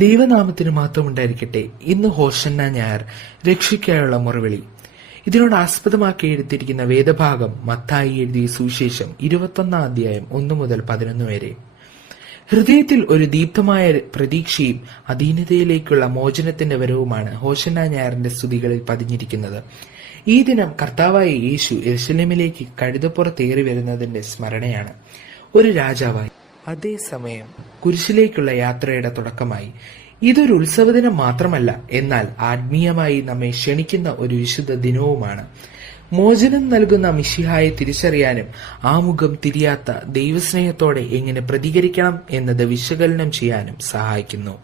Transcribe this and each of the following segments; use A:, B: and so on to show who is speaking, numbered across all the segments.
A: ദൈവനാമത്തിന് മാത്രം ഉണ്ടായിരിക്കട്ടെ. ഇന്ന് ഹോഷന്ന ഞായർ. രക്ഷയ്ക്കായുള്ള മുറവിളി. ഇതിനോട് ആസ്പദമാക്കി എഴുതിയിരിക്കുന്ന വേദഭാഗം മത്തായി എഴുതിയ സുവിശേഷം ഇരുപത്തൊന്നാം അധ്യായം ഒന്നു മുതൽ പതിനൊന്ന് വരെ. ഹൃദയത്തിൽ ഒരു ദീപ്തമായ പ്രതീക്ഷയും അധീനതയിലേക്കുള്ള മോചനത്തിന്റെ വരവുമാണ് ഹോഷന്ന ഞായറിന്റെ സ്തുതികളിൽ പതിഞ്ഞിരിക്കുന്നത്. ഈ ദിനം കർത്താവായ യേശു എർശലമിലേക്ക് കഴുതപ്പുറത്തേറി വരുന്നതിന്റെ സ്മരണയാണ്. ഒരു രാജാവായി. അതേസമയം കുരിശിലേക്കുള്ള യാത്രയുടെ തുടക്കമായി. ഇതൊരു ഉത്സവദിനം മാത്രമല്ല എന്നാൽ ആത്മീയമായി നമ്മെ ക്ഷണിക്കുന്ന ഒരു വിശുദ്ധ ദിനവുമാണ്. മോചനം നൽകുന്ന മിഷിഹായെ തിരിച്ചറിയാനും ആ മുഖം തിരിയാത്ത ദൈവസ്നേഹത്തോടെ എങ്ങനെ പ്രതികരിക്കണം എന്നത് വിശകലനം ചെയ്യാനും സഹായിക്കുന്നു.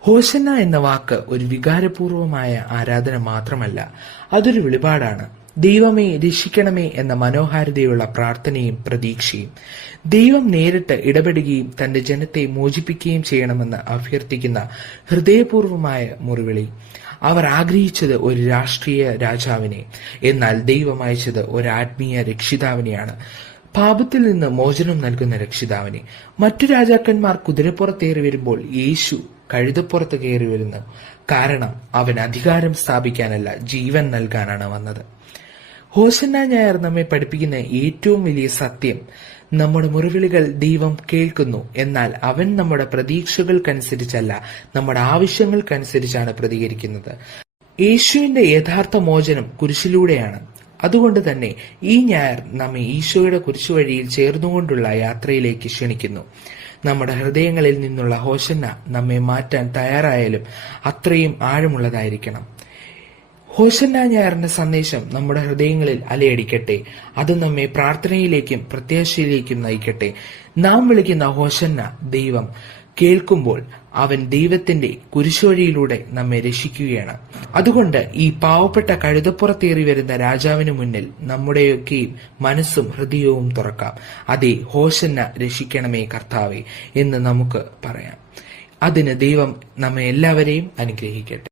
A: ഹോശന്ന എന്ന വാക്ക് ഒരു വികാരപൂർവമായ ആരാധന മാത്രമല്ല അതൊരു വെളിപാടാണ്. ദൈവമേ രക്ഷിക്കണമേ എന്ന മനോഹാരിതയുള്ള പ്രാർത്ഥനയും പ്രതീക്ഷയും. ദൈവം നേരിട്ട് ഇടപെടുകയും തന്റെ ജനത്തെ മോചിപ്പിക്കുകയും ചെയ്യണമെന്ന് അഭ്യർത്ഥിക്കുന്ന ഹൃദയപൂർവമായ മുറിവിളി. അവർ ആഗ്രഹിച്ചത് ഒരു രാഷ്ട്രീയ രാജാവിനെ എന്നാൽ ദൈവം അയച്ചത് ഒരു ആത്മീയ രക്ഷിതാവിനെയാണ്. പാപത്തിൽ നിന്ന് മോചനം നൽകുന്ന രക്ഷിതാവിനെ. മറ്റു രാജാക്കന്മാർ കുതിരപ്പുറത്തേറി വരുമ്പോൾ യേശു കഴുതപ്പുറത്ത് കയറി വരുന്നു. കാരണം അവൻ അധികാരം സ്ഥാപിക്കാനല്ല ജീവൻ നൽകാനാണ് വന്നത്. ഹോസന്ന ഞായർ നമ്മെ പഠിപ്പിക്കുന്ന ഏറ്റവും വലിയ സത്യം നമ്മുടെ മുറിവിളികൾ ദൈവം കേൾക്കുന്നു. എന്നാൽ അവൻ നമ്മുടെ പ്രതീക്ഷകൾക്കനുസരിച്ചല്ല നമ്മുടെ ആവശ്യങ്ങൾക്കനുസരിച്ചാണ് പ്രതികരിക്കുന്നത്. യേശുവിന്റെ യഥാർത്ഥ മോചനം കുരിശിലൂടെയാണ്. അതുകൊണ്ട് തന്നെ ഈ ഞായർ നമ്മെ ഈശോയുടെ കുരിശുവഴിയിൽ ചേർന്നുകൊണ്ടുള്ള യാത്രയിലേക്ക് ക്ഷണിക്കുന്നു. നമ്മുടെ ഹൃദയങ്ങളിൽ നിന്നുള്ള ഹോശന്ന നമ്മെ മാറ്റാൻ തയ്യാറായാലും അത്രയും ആഴമുള്ളതായിരിക്കണം. ഹോശന്ന ഞായറിന്റെ സന്ദേശം നമ്മുടെ ഹൃദയങ്ങളിൽ അലയടിക്കട്ടെ. അത് നമ്മെ പ്രാർത്ഥനയിലേക്കും പ്രത്യാശയിലേക്കും നയിക്കട്ടെ. നാം വിളിക്കുന്ന ഹോശന്ന ദൈവം കേൾക്കുമ്പോൾ അവൻ ദൈവത്തിന്റെ കുരിശോഴിയിലൂടെ നമ്മെ രക്ഷിക്കുകയാണ്. അതുകൊണ്ട് ഈ പാവപ്പെട്ട കഴുതപ്പുറത്തേറി വരുന്ന രാജാവിന് മുന്നിൽ നമ്മുടെയൊക്കെയും മനസ്സും ഹൃദയവും തുറക്കാം. അതെ ഹോശന്ന രക്ഷിക്കണമേ കർത്താവെ എന്ന് നമുക്ക് പറയാം. അതിന് ദൈവം നമ്മെ എല്ലാവരെയും അനുഗ്രഹിക്കട്ടെ.